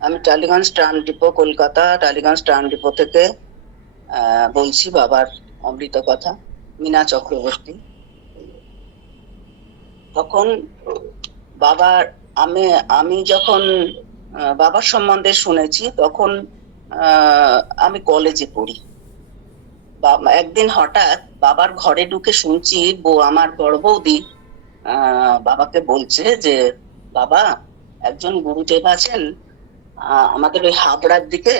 আমি Tollygunge tram depot, Kolkata Tollygunge tram depot থেকে বলছি বাবার অমৃত কথা, মীনা চক্রবর্তী। তখন বাবার আমি আমি যখন বাবার সম্বন্ধে শুনেছি তখন আমি কলেজে পড়ি। একদিন হঠাৎ বাবার ঘরে ঢুকে শুনছি আমার বড় বৌদি বাবাকে বলছে যে, বাবা, একজন গুরুদেব আছেন আমাদের ওই হাবড়ার দিকে,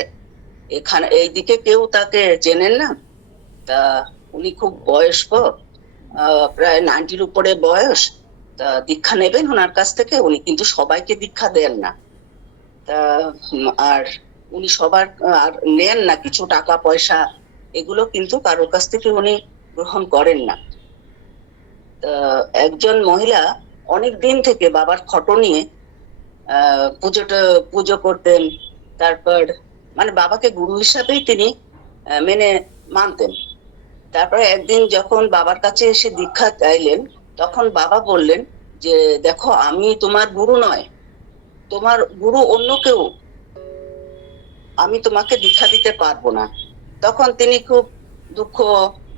এখানে এই দিকে কেউ তাকে চেনেন না, তা উনি খুব বয়স্ক, প্রায় 90-র উপরে বয়স, তা দীক্ষা নেবেন ওনার কাছ থেকে। উনি কিন্তু সবাইকে দীক্ষা দেন না, তা আর উনি সবার আর নেন না, কিছু টাকা পয়সা এগুলো কিন্তু কারোর কাছ থেকে উনি গ্রহণ করেন না। তা একজন মহিলা অনেক দিন থেকে বাবার ফটো নিয়ে পুজো করতেন, তারপর মানে বাবাকে গুরু হিসাবেই তিনি মেনে মানতেন। তারপরে একদিন যখন বাবার কাছে এসে দীক্ষা চাইলেন, তখন বাবা বললেন যে, দেখো, আমি তোমার গুরু নয়, তোমার গুরু অন্য কেউ, আমি তোমাকে দীক্ষা দিতে পারবো না। তখন তিনি খুব দুঃখ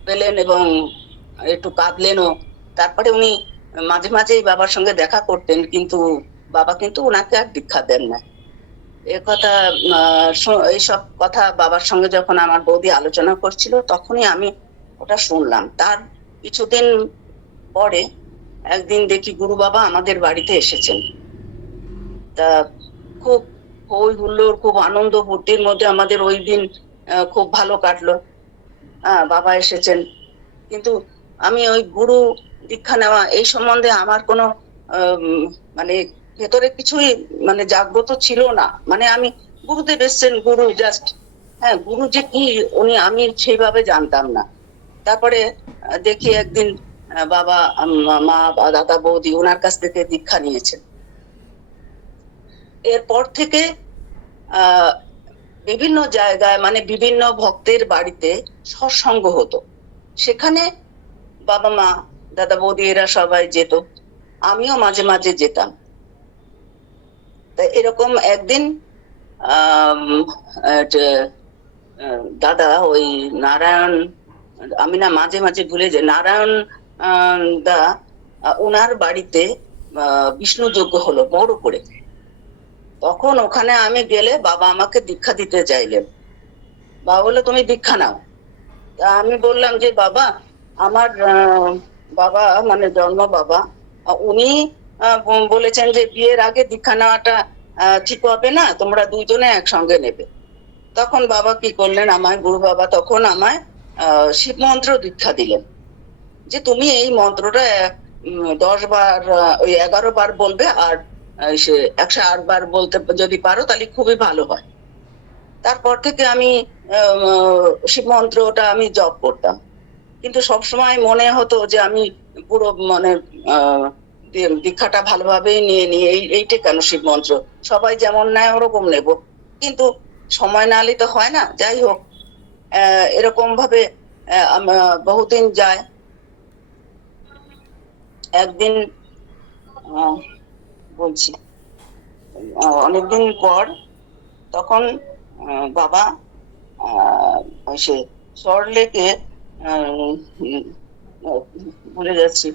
পেলেন এবং একটু কাঁদলেনও। তারপরে উনি মাঝে মাঝেই বাবার সঙ্গে দেখা করতেন, কিন্তু বাবা কিন্তু ওনাকে আর দীক্ষা দেন না। এইসব কথা বাবার সঙ্গে যখন আমার বৌদি আলোচনা করছিল তখনই আমি ওটা শুনলাম। তার কিছুদিন পরে একদিন দেখি গুরু বাবা আমাদের বাড়িতে এসেছেন। তা খুব হই হুল্লোড়, খুব আনন্দ ফুর্তির মধ্যে আমাদের ওই দিন খুব ভালো কাটলো। বাবা এসেছেন, কিন্তু আমি ওই গুরু দীক্ষা নেওয়া এই সম্বন্ধে আমার কোনো মানে ভেতরে কিছুই মানে জাগ্রত ছিল না। মানে আমি গুরুদেব এসছেন, গুরু জাস্ট, হ্যাঁ, গুরু যে কি উনি আমি সেইভাবে জানতাম না। তারপরে দেখি একদিন বাবা, মা বা দাদা বৌদি ওনার কাছ থেকে দীক্ষা নিয়েছেন। এরপর থেকে বিভিন্ন জায়গায় মানে বিভিন্ন ভক্তের বাড়িতে সৎসঙ্গ হতো, সেখানে বাবা মা দাদা বৌদি এরা সবাই যেত, আমিও মাঝে মাঝে যেতাম। তা এরকম একদিন দাদা ওই নারায়ণ, আমি না মাঝে মাঝে ভুলে যাই, নারায়ণ দা ওনার বাড়িতে বিষ্ণু যজ্ঞ হলো বড় করে। তখন ওখানে আমি গেলে বাবা আমাকে দীক্ষা দিতে চাইলেন। বাবা বললো, তুমি দীক্ষা নাও। তা আমি বললাম যে, বাবা, আমার বাবা মানে জন্ম বাবা, উনি বলেছেন যে বিয়ের আগে দীক্ষা নেওয়াটা ঠিক হবে না, তোমরা দুইজনে একসঙ্গে নেবে। তখন বাবা কি করলেন, আমায় গুরু বাবা তখন আমায় শিব মন্ত্র দীক্ষা দিলেন, যে তুমি এই মন্ত্রটা 10 বার, ওই 11 বার বলবে, আর 108 বার বলতে যদি পারো তাহলে খুবই ভালো হয়। তারপর থেকে আমি শিব মন্ত্রটা আমি জপ করতাম, কিন্তু সবসময় মনে হতো যে আমি পুরো মানে দীক্ষাটা ভালোভাবেই নিয়ে নিয়ে এইটা কেন শিব মন্ত্র সবাই যেমন নেয় ওরকম নেব, কিন্তু সময় না হলে তো হয় না। যাই হোক, এরকম ভাবে বহুদিন যায়। একদিন বলছি, অনেকদিন পর তখন বাবা সে সল্টলেকে, ভুলে যাচ্ছি,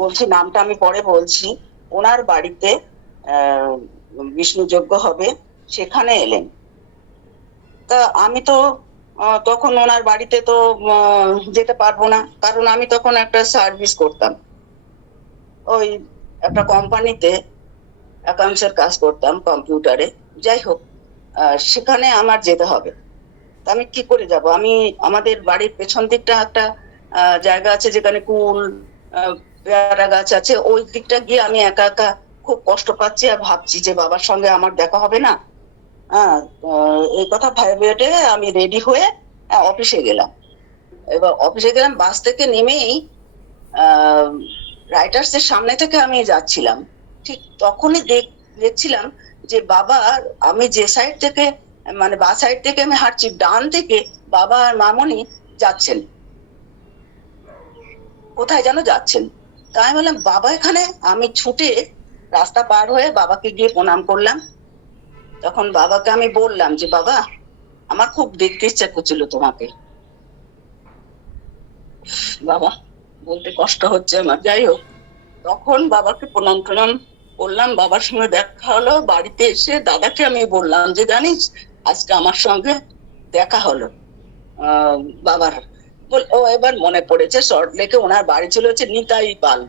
বলছি নামটা আমি পরে বলছি, ওনার বাড়িতে বিষ্ণু যজ্ঞ হবে, সেখানে এলেন। তা আমি তো তখন ওনার বাড়িতে তো যেতে পারবো না, কারণ আমি তখন একটা সার্ভিস করতাম, ওই একটা কোম্পানিতে অ্যাকাউন্টসের কাজ করতাম কম্পিউটারে। যাই হোক, সেখানে আমার যেতে হবে। তা আমি কি করে যাব? আমি আমাদের বাড়ির পেছন দিকটা একটা জায়গা আছে যেখানে কুল পেয়ারা গাছ আছে, ওই দিকটা গিয়ে আমি একা একা খুব কষ্ট পাচ্ছি আর ভাবছি যে বাবার সঙ্গে আমার দেখা হবে না। এই কথা ভেবে আমি রেডি হয়ে অফিসে গেলাম। এবার অফিসে গেলাম, বাস থেকে নেমেই রাইটার্স এর সামনে থেকে আমি যাচ্ছিলাম, ঠিক তখনই দেখছিলাম যে বাবা, আমি যে সাইড থেকে মানে বা সাইড থেকে আমি হাঁটছি, ডান থেকে বাবা আর মামনি যাচ্ছেন, কোথায় যেন যাচ্ছেন। তাই আমি বললাম, বাবা এখানে? আমি ছুটে রাস্তা পার হয়ে বাবাকে গিয়ে প্রণাম করলাম, তখন বাবাকে আমি বললাম যে বাবা, আমার খুব দেখতে ইচ্ছা করছিল তোমাকে। বাবা, বলতে কষ্ট হচ্ছে আমার, যাই হোক। তখন বাবাকে প্রণাম টনাম করলাম, বাবার সঙ্গে দেখা হলো। বাড়িতে এসে দাদাকে আমি বললাম যে জানিস, আজকে আমার সঙ্গে দেখা হলো আহ বাবার। ও এবার মনে পড়েছে, সল্ট লেকে ওনার বাড়ি ছিল হচ্ছে নিতাই পাল।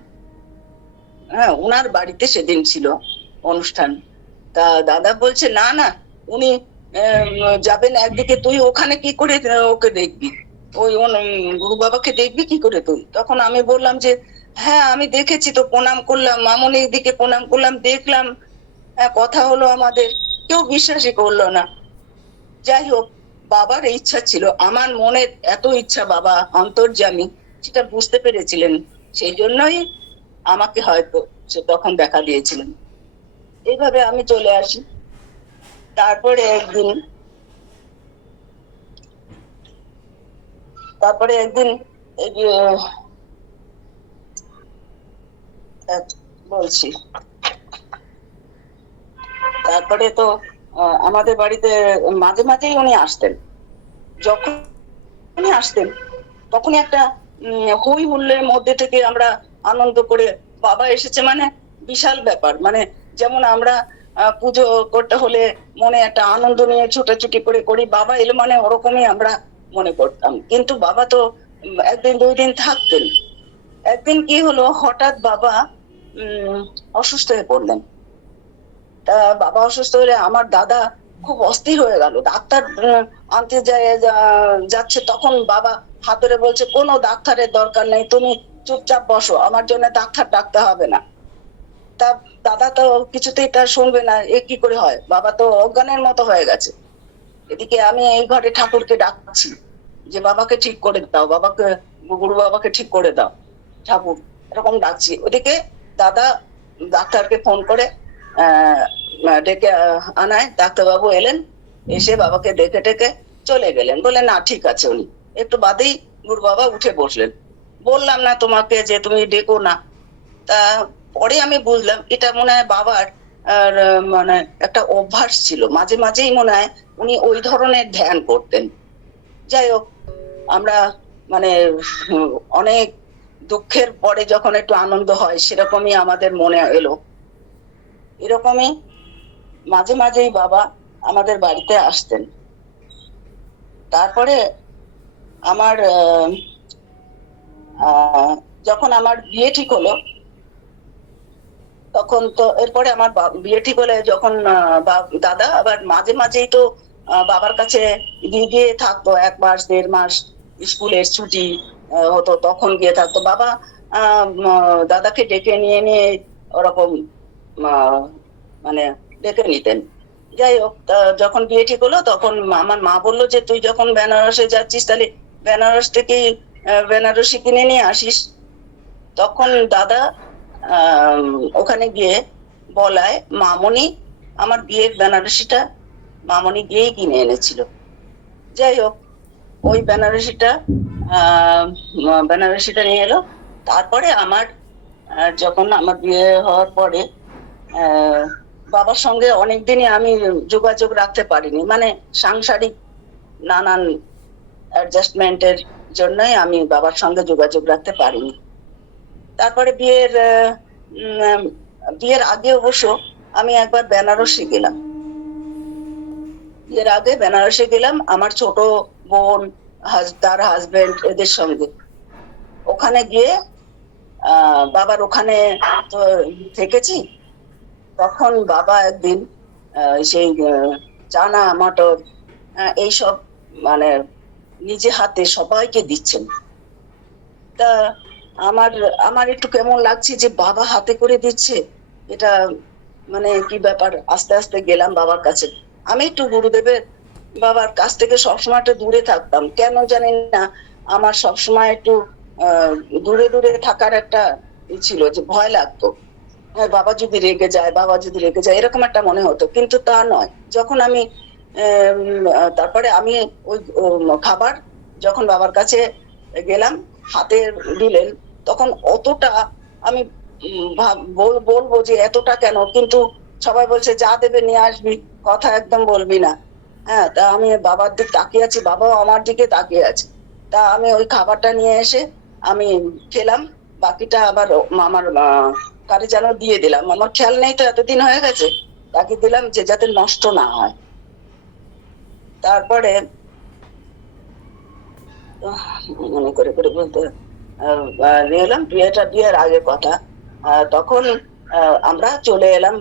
হ্যাঁ, ওনার বাড়িতে সেদিন ছিল অনুষ্ঠান। তা দাদা বলছে না না, উনি যাবেন একদিকে, তুই ওখানে কি করে ওকে দেখবি, ওই গুরু বাবাকে দেখবি কি করে তুই? তখন আমি বললাম যে হ্যাঁ আমি দেখেছি তো, প্রণাম করলাম, মামনির দিকে প্রণাম করলাম, দেখলাম, হ্যাঁ কথা হলো আমাদের। কেউ বিশ্বাসই করলো না। যাই হোক, বাবার ইচ্ছা ছিল, আমার মনের এত ইচ্ছা, বাবা অন্তর্যামী সেটা বুঝতে পেরেছিলেন, সেই জন্যই আমাকে হয়তো সে তখন দেখা দিয়েছিলেন। এইভাবে আমি চলে আসি। তারপরে একদিন এই যে বলছি, তারপরে তো আমাদের বাড়িতে মাঝে মাঝেই উনি আসতেন। যখন উনি আসতেন তখনই একটা হই হুল্লোড়ের মধ্যে থেকে আমরা আনন্দ করে, বাবা এসেছে মানে বিশাল ব্যাপার। মানে যেমন আমরা পুজো করতে হলে মনে একটা আনন্দ নিয়ে ছুটাছুটি করে করি, বাবা এলো মানে ওরকমই আমরা মনে করতাম। কিন্তু বাবা তো একদিন দুই দিন থাকতেন। একদিন কি হলো, হঠাৎ বাবা অসুস্থ হয়ে পড়লেন। তা বাবা অসুস্থ হলে আমার দাদা খুব অস্থির হয়ে গেল, ডাক্তার আনতে যাচ্ছে। তখন বাবা হাতুড়ে বলছে কোনো ডাক্তারের দরকার নেই, তুমি চুপচাপ বসো, আমার জন্য ডাক্তার ডাকতে হবে না। তা দাদা তো কিছুতেই তার শুনবে না, এ কি করে হয়, বাবা তো অজ্ঞানের মতো হয়ে গেছে। এদিকে আমি এই ঘরে ঠাকুরকে ডাকছি যে বাবাকে ঠিক করে দাও, বাবাকে, গুরু বাবাকে ঠিক করে দাও ঠাকুর, এরকম ডাকছি। ওদিকে দাদা ডাক্তারকে ফোন করে আহ ডেকে আনায়, ডাক্তারবাবু এলেন, এসে বাবাকে দেখে টেকে চলে গেলেন, বলে না ঠিক আছে। উনি একটু বাদেই গুরু বাবা উঠে বসলেন। বললাম না তোমাকে যে তুমি ডেকো না? তা পরে আমি বুঝলাম এটা মনে হয় বাবার মানে একটা অভ্যাস ছিল, মাঝে মাঝেই মনে হয় উনি ওই ধরনের ধ্যান করতেন। যাই হোক, আমরা মানে অনেক দুঃখের পরে যখন একটু আনন্দ হয়, সেরকমই আমাদের মনে এলো। এরকমই মাঝে মাঝেই বাবা আমাদের বাড়িতে আসতেন। তারপরে আমার যখন আমার বিয়ে ঠিক হলো, তখন তো এরপরে আমার বিয়ে ঠিক হলে যখন দাদা আবার মাঝে মাঝেই তো বাবার কাছে গিয়ে থাকতো, 1 মাস 1.5 মাস স্কুলের ছুটি হতো, তখন গিয়ে থাকতো বাবা। দাদাকে ডেকে নিয়ে নিয়ে ওরকম মানে ডেকে নিতেন। যাই হোক, যখন বিয়ে ঠিক হলো তখন আমার মা বললো যে তুই যখন বেনারসে যাচ্ছিস, তাহলে বেনারস থেকে বেনারসি কিনে নিয়ে আসিস। তখন দাদা ওখানে গিয়ে বলায় মামনি আমার বিয়ের বেনারসিটা মামনি গিয়েই কিনে এনেছিল। যাই হোক, ওই বেনারসিটা নিয়ে এলো। তারপরে আমার যখন আমার বিয়ে হওয়ার পরে বাবার সঙ্গে অনেকদিনই আমি যোগাযোগ রাখতে পারিনি, মানে সাংসারিক নানান অ্যাডজাস্টমেন্টের জন্যই আমি বাবার সঙ্গে যোগাযোগ রাখতে পারিনি। তারপরে বিয়ের আগে অবশ্য আমি একবার বেনারসি গেলাম। বিয়ের আগে বেনারসে গেলাম আমার ছোট বোন, তার হাজবেন্ড, এদের সঙ্গে। ওখানে গিয়ে বাবার ওখানে তো থেকেছি। তখন বাবা একদিন সেই চানা মটর এইসব মানে নিজে হাতে সবাইকে দিচ্ছেন। তা আমার আমার একটু কেমন লাগছে যে বাবা হাতে করে দিচ্ছে, এটা মানে কি ব্যাপার। আস্তে আস্তে গেলাম বাবার কাছে। আমি একটু গুরুদেবের বাবার কাছ থেকে সবসময় একটু দূরে থাকতাম, কেন জানি না। আমার সবসময় একটু দূরে দূরে থাকার একটা ছিল, যে ভয় লাগতো, বাবা যদি রেগে যায়, বাবা যদি রেগে যায়, এরকম একটা মনে হতো। কিন্তু তা নয়, যখন আমি তারপরে আমি ওই খাবার যখন বাবার কাছে গেলাম, হাতে দিলেন, তখন অতটা আমি বলবো যে এতটা কেন, কিন্তু সবাই বলছে যা দেবে নিয়ে আসবি, কথা একদম বলবি না। হ্যাঁ, তা আমি বাবার দিক তাকিয়ে আছি, বাবাও আমার দিকে তাকিয়ে আছে। তা আমি ওই খাবারটা নিয়ে এসে আমি খেলাম, বাকিটা আবার আমার কারে যেন দিয়ে দিলাম, আমার খেয়াল নেই তো, এতদিন হয়ে গেছে। তাকে দিলাম যে যাতে নষ্ট না হয়। তারপরে মনে করে করে বলতে নিয়ে এলাম, বিয়ের আগে কথা। তখন আমরা চলে এলাম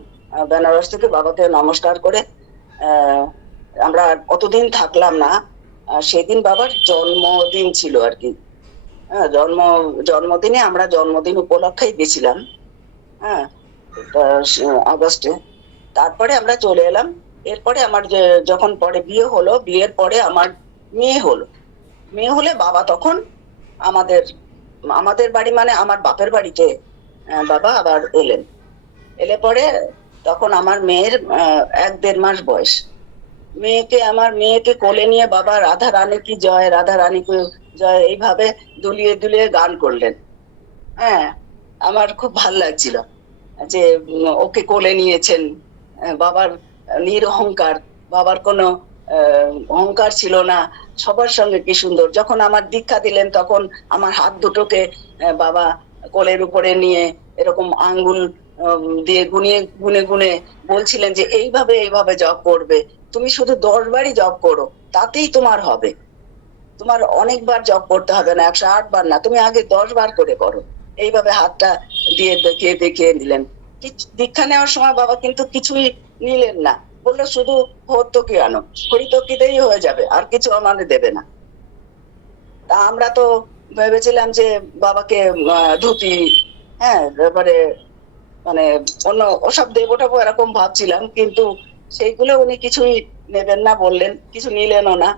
বেনারস থেকে, বাবাকে নমস্কার করে। আহ, আমরা কতদিন থাকলাম না। সেদিন বাবার জন্মদিন ছিল আর কি। হ্যাঁ, জন্মদিনে আমরা জন্মদিন উপলক্ষেই গেছিলাম। হ্যাঁ, তা আগস্টে। তারপরে আমরা চলে এলাম। এরপরে আমার যে যখন পরে বিয়ে হলো, বিয়ের পরে আমার মেয়ে হলো। মেয়ে হলে বাবা তখন আমাদের আমাদের বাড়ি মানে আমার বাপের বাড়িতে বাবা আবার এলেন। এলে পরে তখন আমার মেয়ের 1-1.5 মাস বয়স। আমার মেয়েকে কোলে নিয়ে বাবা রাধা রানী কি জয়, রাধা রানী কি জয় এইভাবে দুলিয়ে দুলিয়ে গান করলেন। হ্যাঁ, আমার খুব ভাল লাগছিল যে ওকে কোলে নিয়েছেন। বাবার নিরহংকার, বাবার কোনো অহংকার ছিল না। সবার সঙ্গে কি সুন্দর, যখন আমার দীক্ষা দিলেন তখন আমার হাত দুটোকে বাবা কোলের উপরে নিয়ে এরকম আঙ্গুল দিয়ে গুনিয়ে গুনে গুনে বলছিলেন যে এইভাবে এইভাবে জপ করবে, তুমি শুধু 10 বারই জপ করো, তাতেই তোমার হবে। তোমার অনেকবার জপ করতে হবে না, 108 বার না, তুমি আগে 10 বার করে করো। এইভাবে হাতটা দিয়ে দেখিয়ে দেখিয়ে নিলেন। দীক্ষা নেওয়ার সময় বাবা কিন্তু কিছুই নিলেন না, বললো শুধু হরিতকি আনো, হরিতকিতেই হয়ে যাবে, আর কিছু আমাদের দেবে না। তা আমরা তো ভেবেছিলাম যে বাবাকে ধুতি, হ্যাঁ, ব্যাপারে মানে অন্য ওসব দেবো এরকম ভাবছিলাম, কিন্তু সেইগুলো উনি কিছুই নেবেন না বললেন, কিছু নিলেনও না।